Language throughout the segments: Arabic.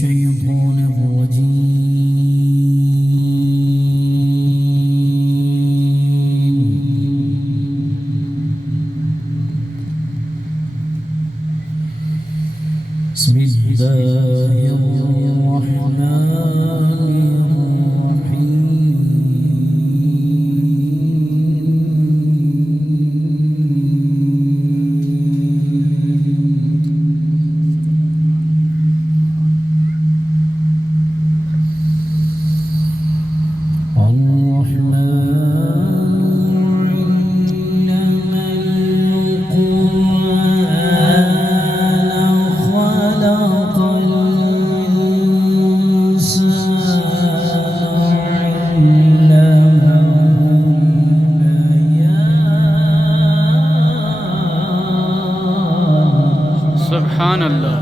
الشيطان الرجيم. بسم الله الرحمن سبحان الله.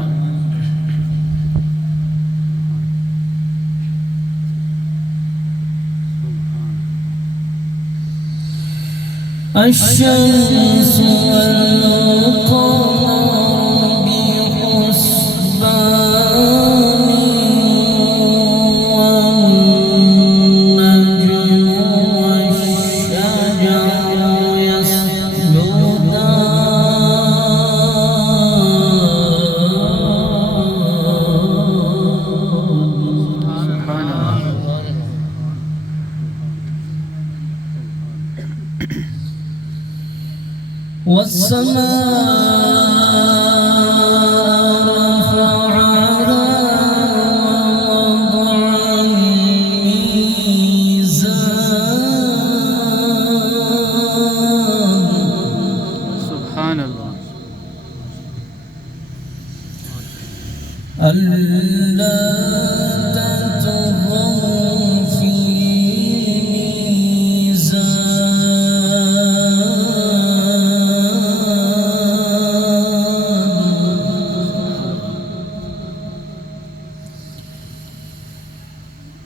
الشمس والقمر بحسبان والنجم والشجر يسجدان والسماء رفعها ووضع الميزان. سبحان الله. ألا تطغوا في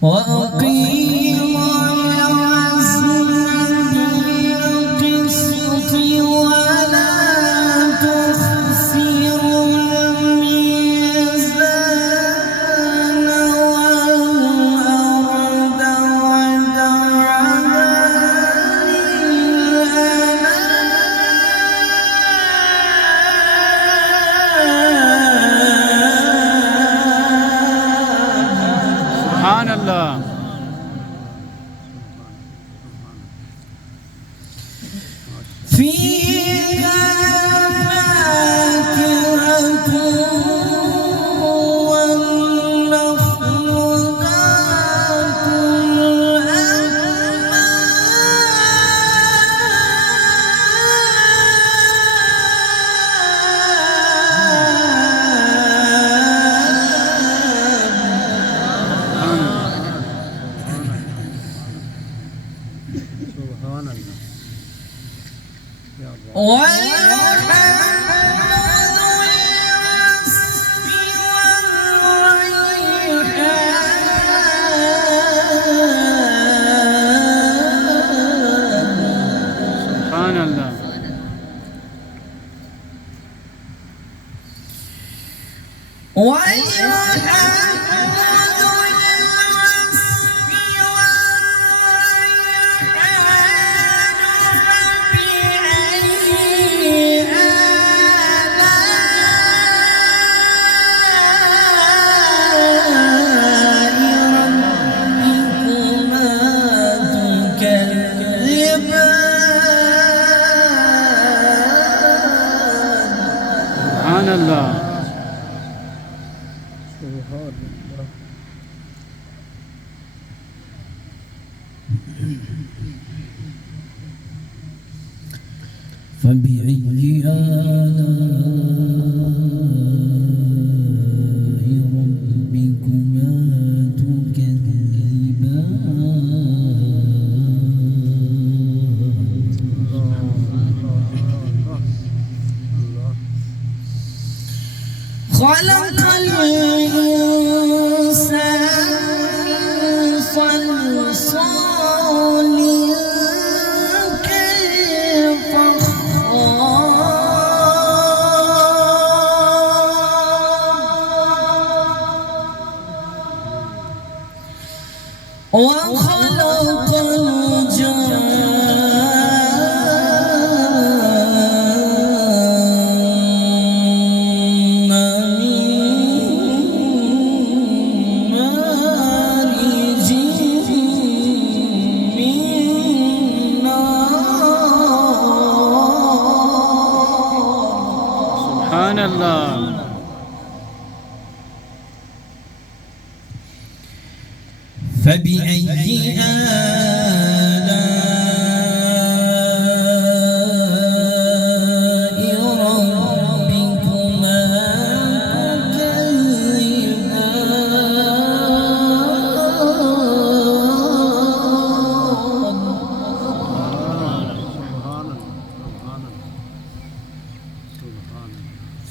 وأقيموا الوزن بالقسط ولا تخسروا الميزان والأرض وضعها سبحان الله. فيها فاكهة والنخل ذات سبحان الله. سبحان الله. سبحان الله. فبأي آلاء ربكما تكذبان. خلق الإنسان صلصال كالفخار وخلق الجن من مارج من نار. سبحان الله. فبأي آلاء ربكما تكذبان؟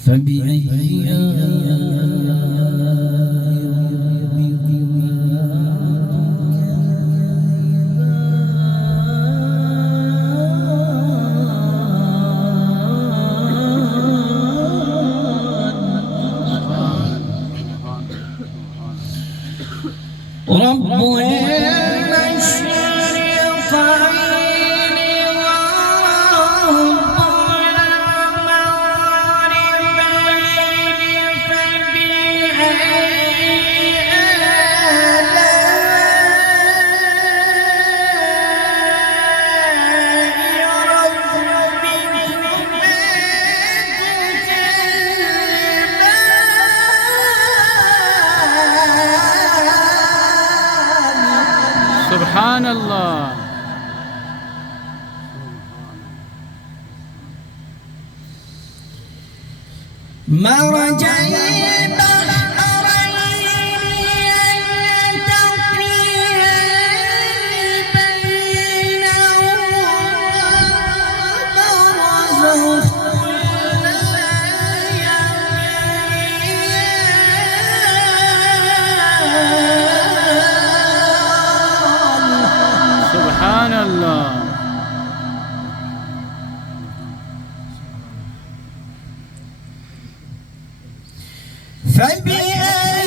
فبأي رب المشرقين ورب المغربين فبأي سبحان الله. مرج البحرين يلتقيان بينهما برزخ سبحان الله. فبأي آلاء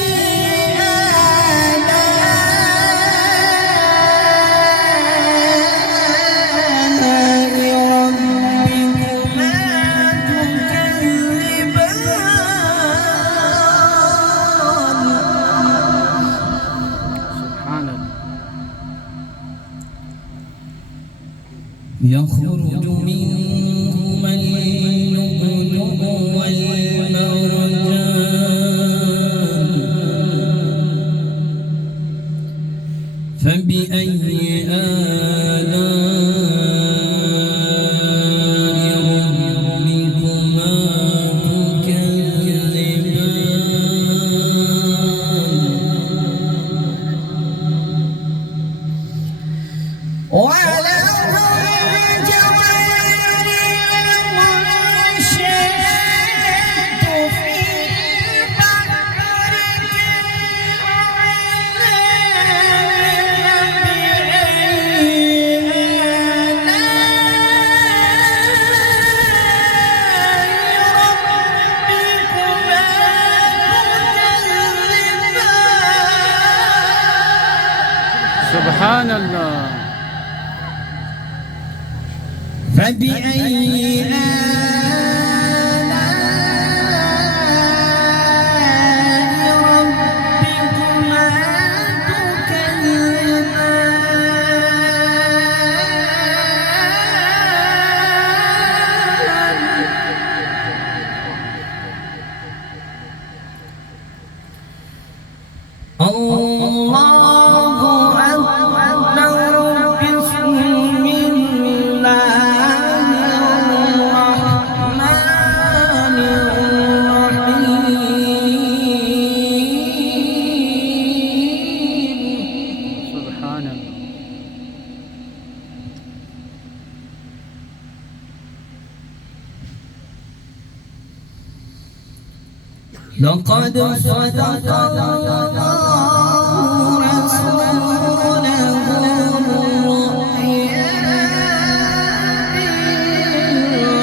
ربكما سبحان تكذبان؟ الله. يخرج منهما اللؤلؤ والمرجان فبأي آلاء ربكما تكذبان؟ وله الجوار المنشآت في البحر سبحان الله. فبأي آلاء ربكما تكذبان؟ الله أكبر. بسم الله الرحمن الرحيم. سبحان الله. لقد صدق الله رسوله الرؤيا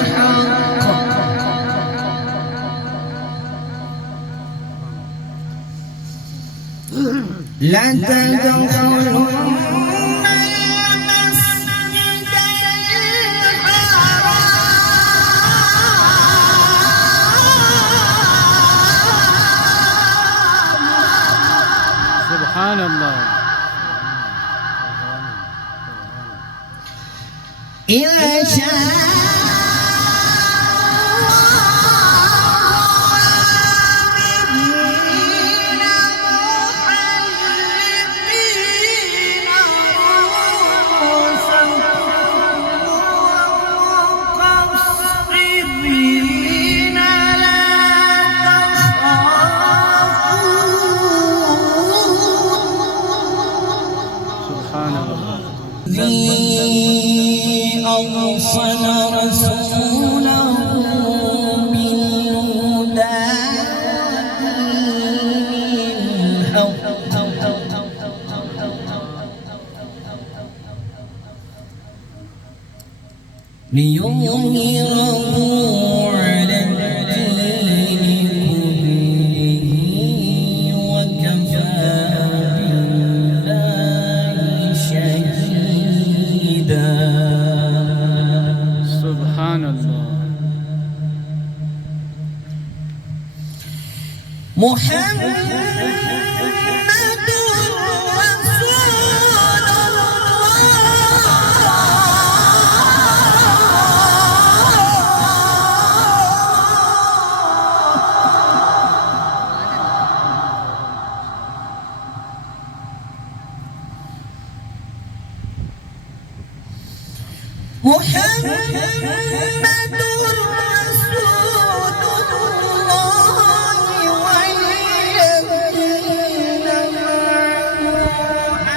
بالحق لا تدخلن المسجد الحرام سبحان الله. إذا شاء سبحان الله. أرسل رسوله بالهدى ليظهره على الدين كله وكفى بالله شهيدا. سبحان الله. محمد رسول محمد رسول الله والذين معه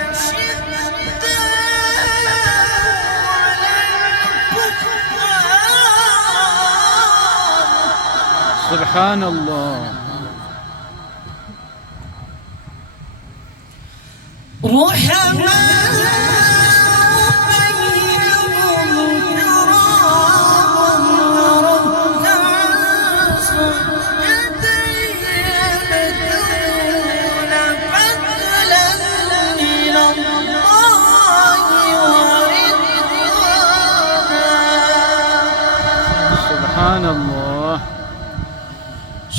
أشداء على الكفار سبحان الله. رحماء بينهم تراهم ركعا سجدا يبتغون فضلا من الله ورضوانا سبحان الله.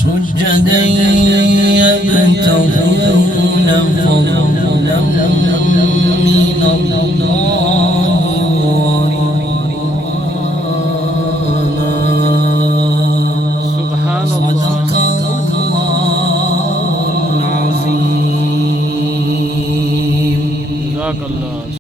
سجدا يبتغون فضلا من الله ورضوانا. سبحان الله. صدق الله العظيم. جزاك الله.